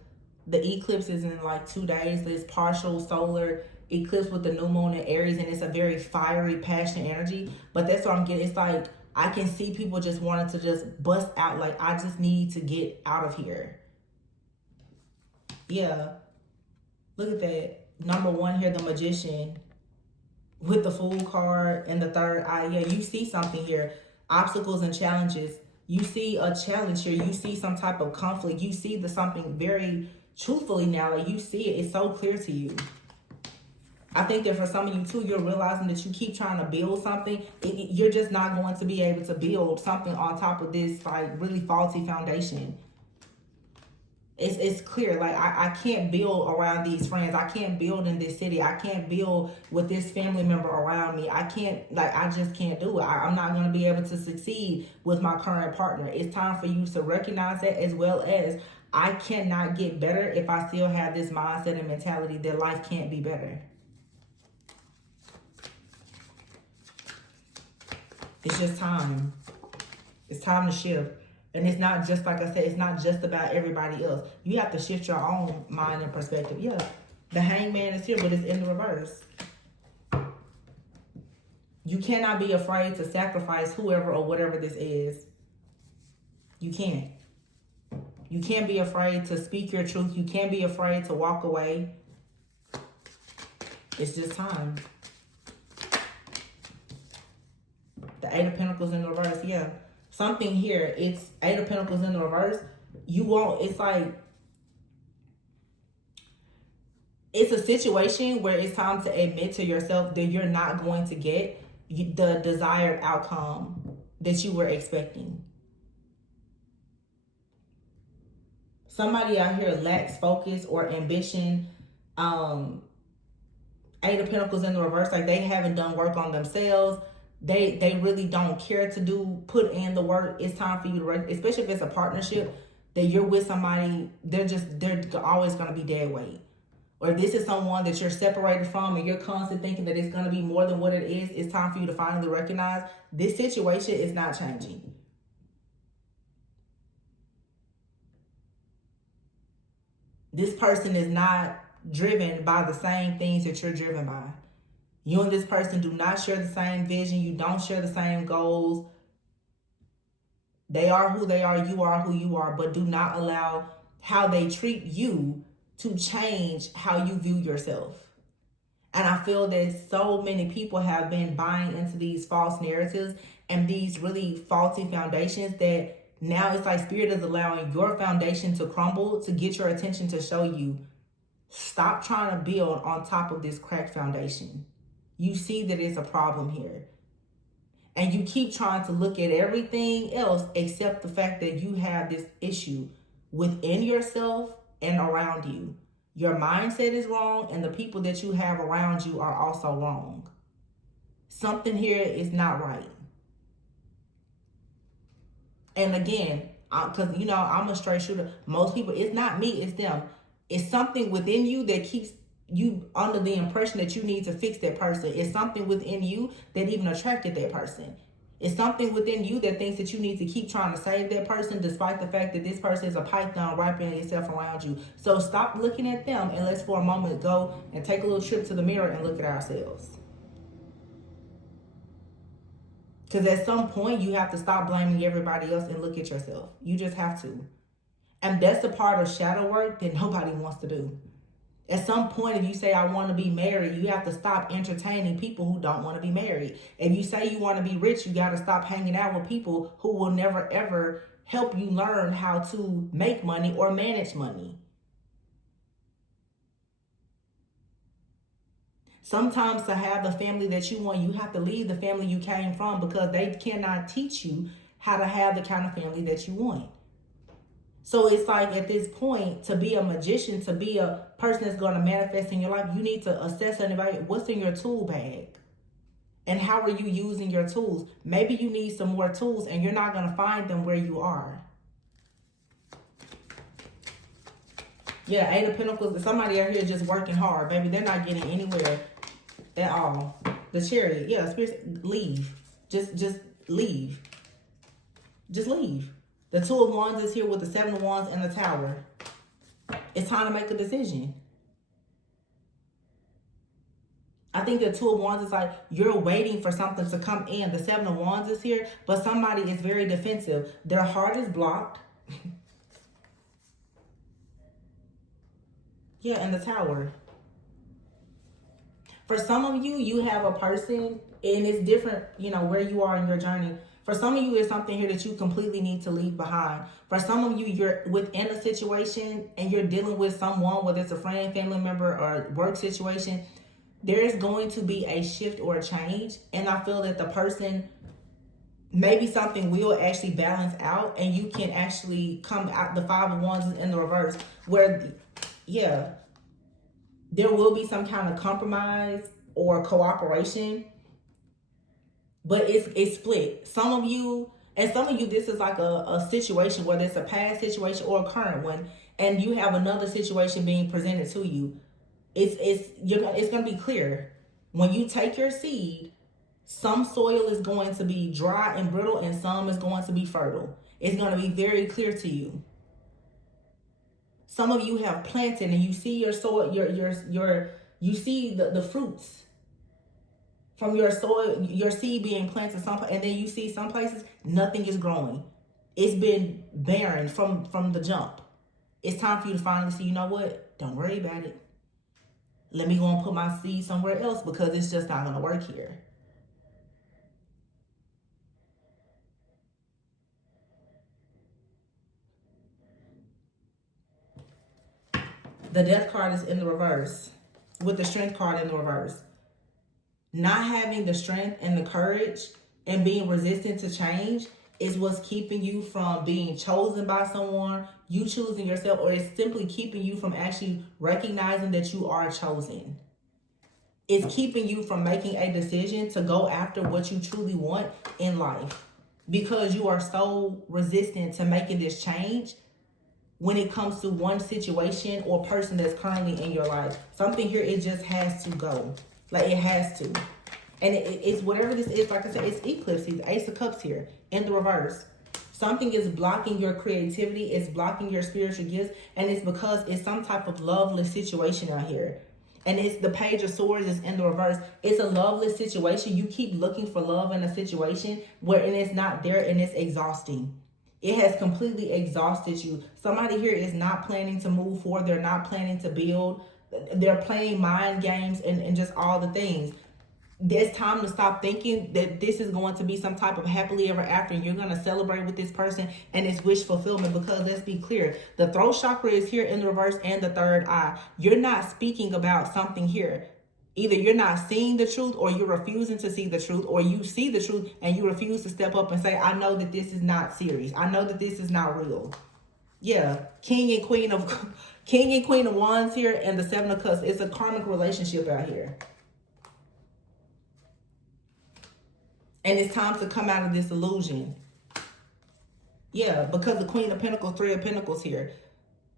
eclipse is in like 2 days. This partial solar eclipse with the new moon in Aries, and it's a very fiery, passionate energy. But that's what I'm getting. It's like I can see people just wanting to just bust out. Like, I just need to get out of here. Yeah. Look at that. Number one here, the Magician. With the Fool card and the third eye. Yeah, you see something here. Obstacles and challenges. You see a challenge here. You see some type of conflict. You see something very truthfully now. Like, you see it. It's so clear to you. I think that for some of you too, you're realizing that you keep trying to build something. You're just not going to be able to build something on top of this like really faulty foundation. It's clear. Like, I can't build around these friends. I can't build in this city. I can't build with this family member around me. I just can't do it. I'm not going to be able to succeed with my current partner. It's time for you to recognize that, as well as I cannot get better if I still have this mindset and mentality that life can't be better. It's just time. It's time to shift. And it's not just, like I said, it's not just about everybody else. You have to shift your own mind and perspective. Yeah, the Hangman is here, but it's in the reverse. You cannot be afraid to sacrifice whoever or whatever this is. You can't. You can't be afraid to speak your truth. You can't be afraid to walk away. It's just time. The Eight of Pentacles in the reverse, yeah. Something here, it's Eight of Pentacles in the reverse. You won't, it's like, it's a situation where it's time to admit to yourself that you're not going to get the desired outcome that you were expecting. Somebody out here lacks focus or ambition. Eight of Pentacles in the reverse, like they haven't done work on themselves. They really don't care to put in the work. It's time for you to, especially if it's a partnership, that you're with somebody, they're always going to be dead weight. Or if this is someone that you're separated from and you're constantly thinking that it's going to be more than what it is, it's time for you to finally recognize this situation is not changing. This person is not driven by the same things that you're driven by. You and this person do not share the same vision. You don't share the same goals. They are who they are. You are who you are. But do not allow how they treat you to change how you view yourself. And I feel that so many people have been buying into these false narratives and these really faulty foundations that now it's like Spirit is allowing your foundation to crumble to get your attention, to show you, stop trying to build on top of this cracked foundation. You see that it's a problem here. And you keep trying to look at everything else except the fact that you have this issue within yourself and around you. Your mindset is wrong, and the people that you have around you are also wrong. Something here is not right. And again, because, you know, I'm a straight shooter. Most people, it's not me, it's them. It's something within you that keeps you under the impression that you need to fix that person. It's something within you that even attracted that person. It's something within you that thinks that you need to keep trying to save that person, despite the fact that this person is a python wrapping itself around you. So stop looking at them, and let's for a moment go and take a little trip to the mirror and look at ourselves. Because at some point, you have to stop blaming everybody else and look at yourself. You just have to. And that's the part of shadow work that nobody wants to do. At some point, if you say, I want to be married, you have to stop entertaining people who don't want to be married. If you say you want to be rich, you got to stop hanging out with people who will never, ever help you learn how to make money or manage money. Sometimes to have the family that you want, you have to leave the family you came from, because they cannot teach you how to have the kind of family that you want. So it's like, at this point, to be a magician, to be a person that's going to manifest in your life, you need to assess and evaluate what's in your tool bag. And how are you using your tools? Maybe you need some more tools and you're not going to find them where you are. Yeah, Eight of Pentacles, somebody out here just working hard. Baby, they're not getting anywhere at all. The Chariot, yeah, Spirit, leave. Just leave. Just leave. The Two of Wands is here with the Seven of Wands and the Tower. It's time to make a decision. I think the Two of Wands is like you're waiting for something to come in. The Seven of Wands is here, but somebody is very defensive. Their heart is blocked. Yeah, and the Tower. For some of you, you have a person, and it's different, you know, where you are in your journey. For some of you, there's something here that you completely need to leave behind. For some of you, you're within a situation and you're dealing with someone, whether it's a friend, family member, or work situation. There's going to be a shift or a change. And I feel that the person, maybe something will actually balance out and you can actually come out. The Five of Wands is in the reverse, where, yeah, there will be some kind of compromise or cooperation, but it's split. Some of you, and some of you, this is like a situation, whether it's a past situation or a current one, and you have another situation being presented to you. It's going to be clear. When you take your seed, some soil is going to be dry and brittle and some is going to be fertile. It's going to be very clear to you. Some of you have planted and you see your soil, you see the fruits from your soil, your seed being planted some, and then you see some places nothing is growing. It's been barren from the jump. It's time for you to finally see, you know what? Don't worry about it. Let me go and put my seed somewhere else because it's just not going to work here. The Death card is in the reverse with the Strength card in the reverse. Not having the strength and the courage and being resistant to change is what's keeping you from being chosen by someone, you choosing yourself, or it's simply keeping you from actually recognizing that you are chosen. It's keeping you from making a decision to go after what you truly want in life because you are so resistant to making this change when it comes to one situation or person that's currently in your life. Something here, it just has to go. Like, it has to. And it's whatever this is, like I said, it's eclipse. It's Ace of Cups here in the reverse. Something is blocking your creativity. It's blocking your spiritual gifts. And it's because it's some type of loveless situation out here. And it's the Page of Swords is in the reverse. It's a loveless situation. You keep looking for love in a situation where it's not there and it's exhausting. It has completely exhausted you. Somebody here is not planning to move forward. They're not planning to build. They're playing mind games and just all the things. It's time to stop thinking that this is going to be some type of happily ever after and you're going to celebrate with this person and it's wish fulfillment, because let's be clear, the throat chakra is here in the reverse and the third eye. You're not speaking about something here. Either you're not seeing the truth or you're refusing to see the truth, or you see the truth and you refuse to step up and say, I know that this is not serious. I know that this is not real. Yeah, King and Queen of Wands here and the Seven of Cups. It's a karmic relationship out here. And it's time to come out of this illusion. Yeah, because the Queen of Pentacles, Three of Pentacles here.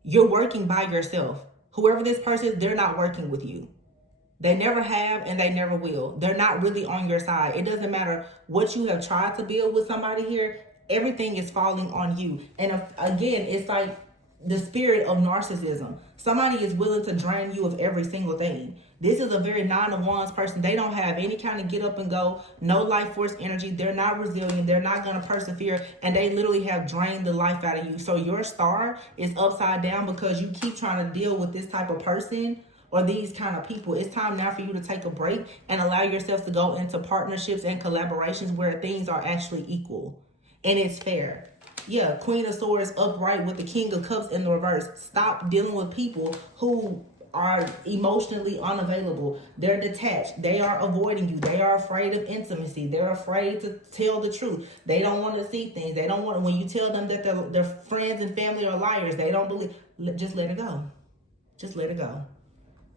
You're working by yourself. Whoever this person is, they're not working with you. They never have and they never will. They're not really on your side. It doesn't matter what you have tried to build with somebody here. Everything is falling on you. And again, it's like the spirit of narcissism. Somebody is willing to drain you of every single thing. This is a very Nine of Wands person. They don't have any kind of get up and go, no life force energy. They're not resilient. They're not going to persevere. And they literally have drained the life out of you. So your star is upside down because you keep trying to deal with this type of person or these kind of people. It's time now for you to take a break and allow yourself to go into partnerships and collaborations where things are actually equal and it's fair. Yeah, Queen of Swords upright with the King of Cups in the reverse. Stop dealing with people who are emotionally unavailable. They're detached. They are avoiding you. They are afraid of intimacy. They're afraid to tell the truth. They don't want to see things. They don't want, when you tell them that their friends and family are liars, they don't believe. Just let it go. Just let it go.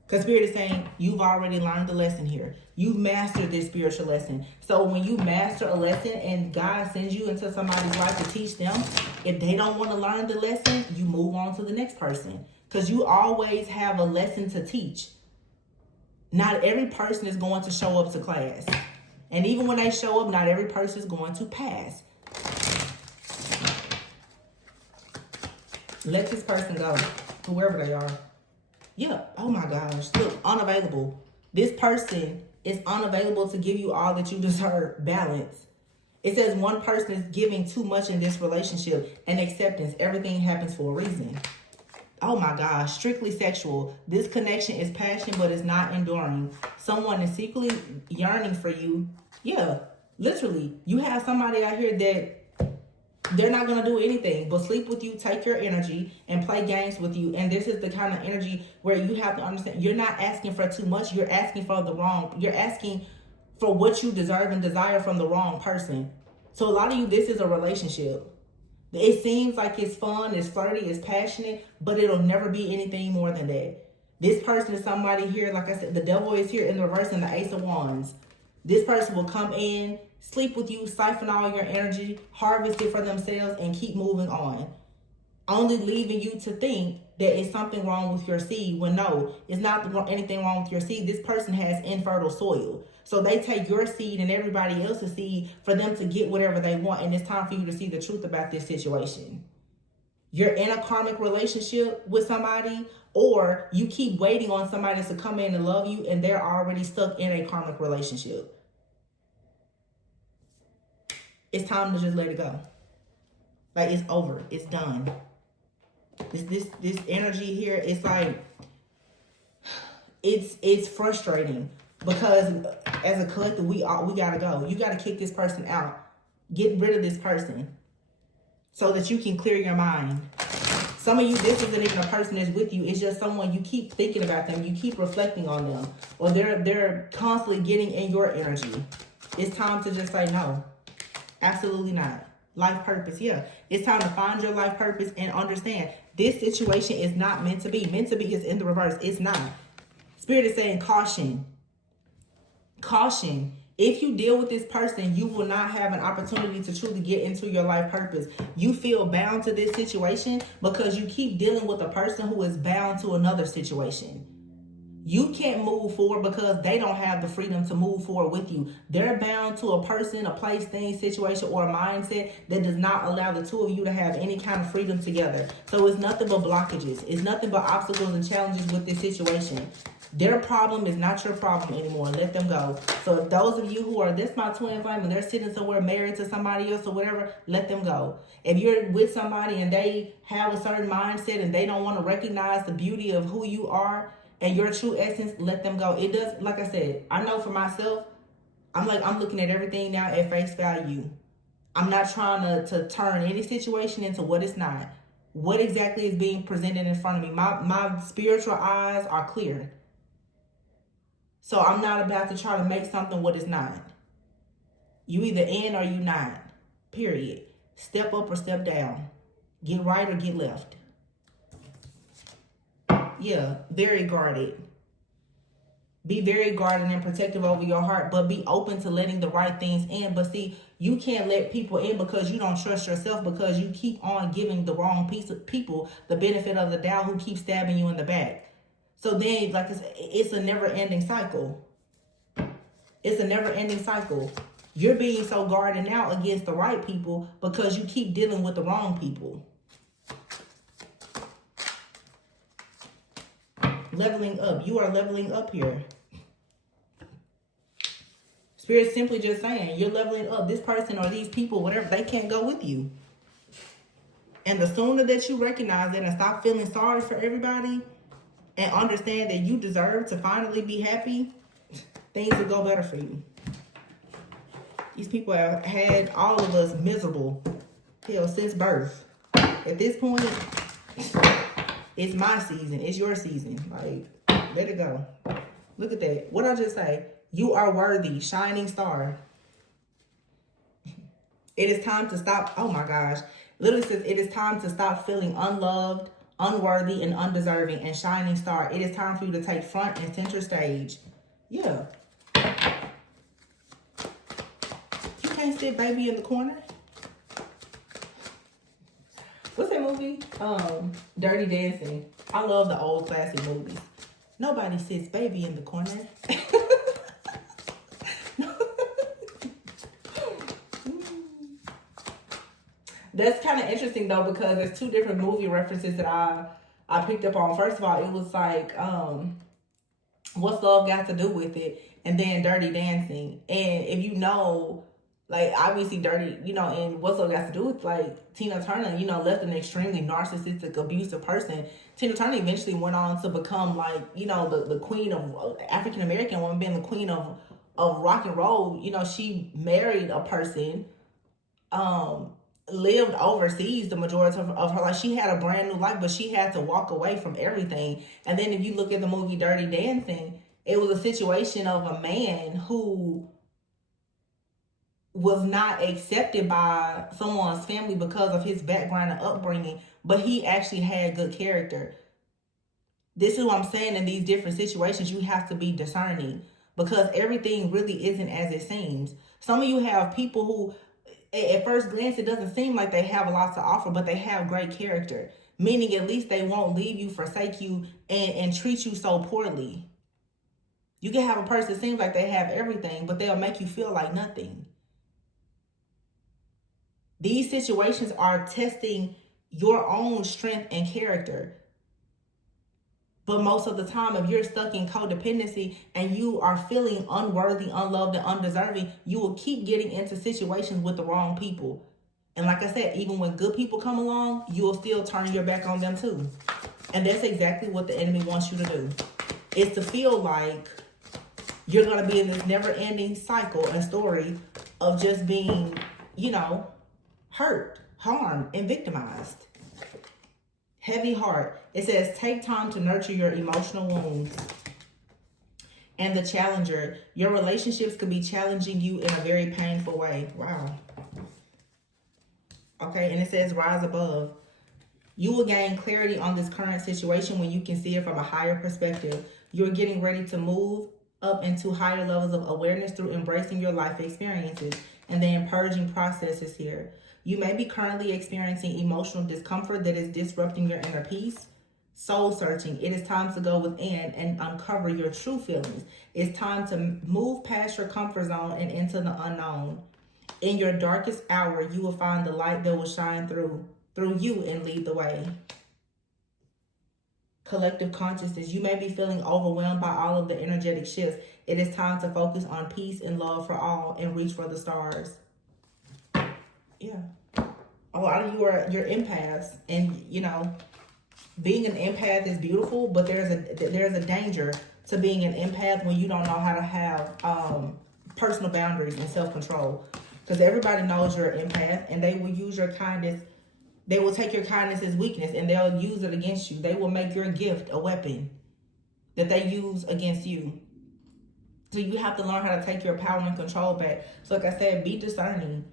Because Spirit is saying, you've already learned the lesson here. You've mastered this spiritual lesson. So when you master a lesson and God sends you into somebody's life to teach them, if they don't want to learn the lesson, you move on to the next person. Because you always have a lesson to teach. Not every person is going to show up to class. And even when they show up, not every person is going to pass. Let this person go, whoever they are. Yeah, oh my gosh, look, unavailable. This person is unavailable to give you all that you deserve. Balance. It says one person is giving too much in this relationship, and acceptance. Everything happens for a reason. Oh my gosh, strictly sexual. This connection is passion, but it's not enduring. Someone is secretly yearning for you. Yeah, literally. You have somebody out here that they're not going to do anything but sleep with you, take your energy, and play games with you. And this is the kind of energy where you have to understand you're not asking for too much. You're asking for the wrong. You're asking for what you deserve and desire from the wrong person. So a lot of you, this is a relationship. It seems like it's fun, it's flirty, it's passionate, but it'll never be anything more than that. This person is somebody here, like I said, the devil is here in the reverse and the Ace of Wands. This person will come in, sleep with you, siphon all your energy, harvest it for themselves, and keep moving on. Only leaving you to think that it's something wrong with your seed, when no, it's not anything wrong with your seed. This person has infertile soil. So they take your seed and everybody else's seed for them to get whatever they want. And it's time for you to see the truth about this situation. You're in a karmic relationship with somebody, or you keep waiting on somebody to come in and love you, and they're already stuck in a karmic relationship. It's time to just let it go. Like, it's over. It's done. This energy here, it's like, it's frustrating because as a collective, we gotta go. You gotta kick this person out. Get rid of this person so that you can clear your mind. Some of you, this isn't even a person that's with you. It's just someone you keep thinking about them. You keep reflecting on them, or they're constantly getting in your energy. It's time to just say no. Absolutely not. Life purpose, yeah. It's time to find your life purpose and understand this situation is not meant to be. Meant to be is in the reverse. It's not. Spirit is saying caution. Caution. If you deal with this person, you will not have an opportunity to truly get into your life purpose. You feel bound to this situation because you keep dealing with a person who is bound to another situation. You can't move forward because they don't have the freedom to move forward with you. They're bound to a person, a place, thing, situation, or a mindset that does not allow the two of you to have any kind of freedom together. So it's nothing but blockages. It's nothing but obstacles and challenges with this situation. Their problem is not your problem anymore. Let them go. So if those of you who are this my twin flame and they're sitting somewhere married to somebody else or whatever, let them go. If you're with somebody and they have a certain mindset and they don't want to recognize the beauty of who you are and your true essence, let them go. It does, like I said, I know for myself, I'm looking at everything now at face value. I'm not trying to turn any situation into what it's not. What exactly is being presented in front of me? My spiritual eyes are clear. So I'm not about to try to make something what it's not. You either in or you not. Period. Step up or step down. Get right or get left. Yeah, very guarded. Be very guarded and protective over your heart, but be open to letting the right things in. But see, you can't let people in because you don't trust yourself, because you keep on giving the wrong people the benefit of the doubt who keep stabbing you in the back. So then, like it's a never-ending cycle. It's a never-ending cycle. You're being so guarded now against the right people because you keep dealing with the wrong people. Leveling up. You are leveling up here. Spirit's simply just saying, you're leveling up. This person or these people, whatever, they can't go with you. And the sooner that you recognize it and stop feeling sorry for everybody and understand that you deserve to finally be happy, things will go better for you. These people have had all of us miserable, hell, since birth. At this point, it's my season. It's your season. Like, let it go. Look at that. What I just say? You are worthy, shining star. It is time to stop. Oh my gosh. Literally says it is time to stop feeling unloved, unworthy, and undeserving, and shining star. It is time for you to take front and center stage. Yeah. You can't sit baby in the corner. What's that movie? Dirty Dancing. I love the old classic movies. Nobody sits baby in the corner. That's kind of interesting though, because there's two different movie references that I picked up on. First of all, it was like, what's love got to do with it? and then Dirty Dancing. And if you know, like, obviously Dirty, you know, and what's all got to do with, like, Tina Turner, you know, left an extremely narcissistic, abusive person. Tina Turner eventually went on to become, like, you know, the queen of African American woman, being the queen of rock and roll. You know, she married a person, lived overseas the majority of her life. She had a brand new life, but she had to walk away from everything. And then if you look at the movie Dirty Dancing, it was a situation of a man who was not accepted by someone's family because of his background and upbringing, but he actually had good character. This is what I'm saying. In these different situations, you have to be discerning, because everything really isn't as it seems. Some of you have people who, at first glance, it doesn't seem like they have a lot to offer, but they have great character. Meaning, at least they won't leave you, forsake you, and treat you so poorly. You can have a person that seems like they have everything, but they'll make you feel like nothing. These situations are testing your own strength and character. But most of the time, if you're stuck in codependency and you are feeling unworthy, unloved, and undeserving, you will keep getting into situations with the wrong people. And like I said, even when good people come along, you will still turn your back on them too. And that's exactly what the enemy wants you to do. Is to feel like you're going to be in this never-ending cycle and story of just being, you know, hurt, harmed, and victimized. Heavy heart. It says, take time to nurture your emotional wounds. And the Challenger. Your relationships could be challenging you in a very painful way. Wow. Okay, and it says, rise above. You will gain clarity on this current situation when you can see it from a higher perspective. You're getting ready to move up into higher levels of awareness through embracing your life experiences and then purging processes here. You may be currently experiencing emotional discomfort that is disrupting your inner peace. Soul searching. It is time to go within and uncover your true feelings. It's time to move past your comfort zone and into the unknown. In your darkest hour, you will find the light that will shine through you and lead the way. Collective consciousness. You may be feeling overwhelmed by all of the energetic shifts. It is time to focus on peace and love for all and reach for the stars. Yeah. A lot of you you're empaths, and you know, being an empath is beautiful, but there's a danger to being an empath when you don't know how to have personal boundaries and self-control. Because everybody knows you're an empath, and they will use your kindness. They will take your kindness as weakness, and they'll use it against you. They will make your gift a weapon that they use against you. So you have to learn how to take your power and control back. So like I said, be discerning.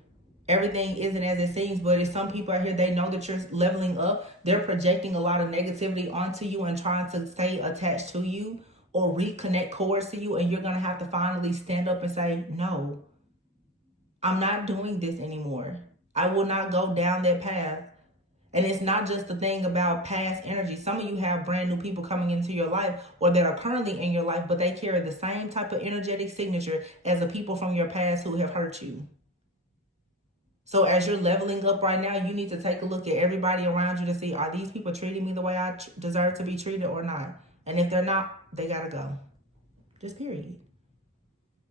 Everything isn't as it seems, but if some people out here, they know that you're leveling up, they're projecting a lot of negativity onto you and trying to stay attached to you or reconnect cords to you, and you're going to have to finally stand up and say, no, I'm not doing this anymore. I will not go down that path. And it's not just the thing about past energy. Some of you have brand new people coming into your life or that are currently in your life, but they carry the same type of energetic signature as the people from your past who have hurt you. So as you're leveling up right now, you need to take a look at everybody around you to see, are these people treating me the way I deserve to be treated or not? And if they're not, they gotta go. Just period.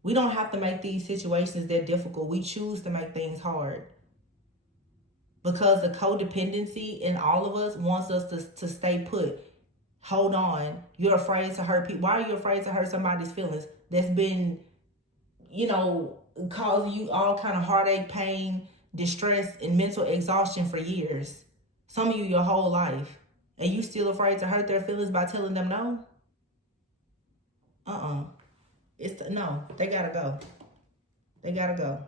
We don't have to make these situations that difficult. We choose to make things hard. Because the codependency in all of us wants us to stay put. Hold on. You're afraid to hurt people. Why are you afraid to hurt somebody's feelings that's been, you know, causing you all kind of heartache, pain, distress, and mental exhaustion for years? Some of you your whole life. And you still afraid to hurt their feelings by telling them no? No, they gotta go. They gotta go.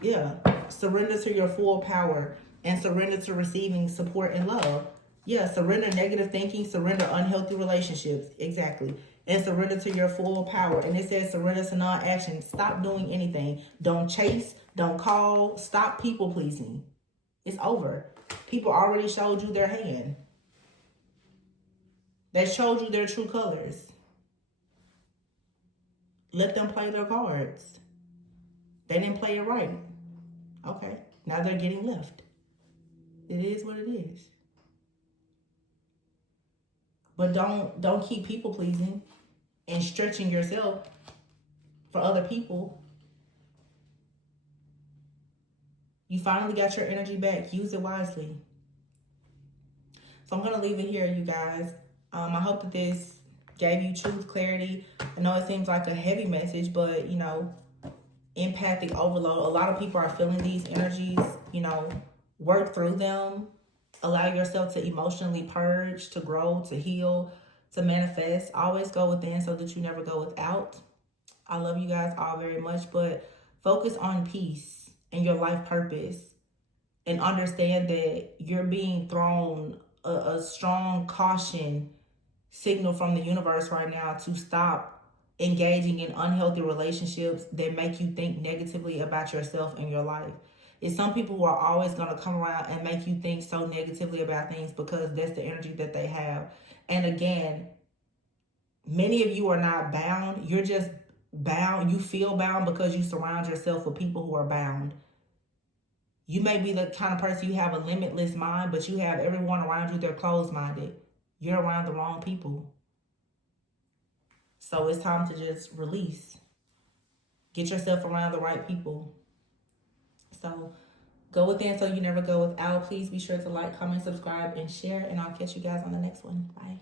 Yeah. Surrender to your full power and surrender to receiving support and love. Yeah, surrender negative thinking, surrender unhealthy relationships. Exactly. And surrender to your full power. And it says surrender to non-action. Stop doing anything. Don't chase. Don't call. Stop people pleasing. It's over. People already showed you their hand. They showed you their true colors. Let them play their cards. They didn't play it right. Okay. Now they're getting left. It is what it is. But don't keep people pleasing and stretching yourself for other people. You finally got your energy back. Use it wisely. So I'm going to leave it here, you guys. I hope that this gave you truth, clarity. I know it seems like a heavy message, but, you know, empathic overload. A lot of people are feeling these energies, you know, work through them. Allow yourself to emotionally purge, to grow, to heal, to manifest. Always go within so that you never go without. I love you guys all very much, but focus on peace and your life purpose, and understand that you're being thrown a strong caution signal from the universe right now to stop engaging in unhealthy relationships that make you think negatively about yourself and your life. It's some people who are always going to come around and make you think so negatively about things because that's the energy that they have. And again, many of you are not bound. You're just bound. You feel bound because you surround yourself with people who are bound. You may be the kind of person, you have a limitless mind, but you have everyone around you, they're closed-minded. You're around the wrong people. So it's time to just release. Get yourself around the right people. So go within so you never go without. Please be sure to like, comment, subscribe, and share. And I'll catch you guys on the next one. Bye.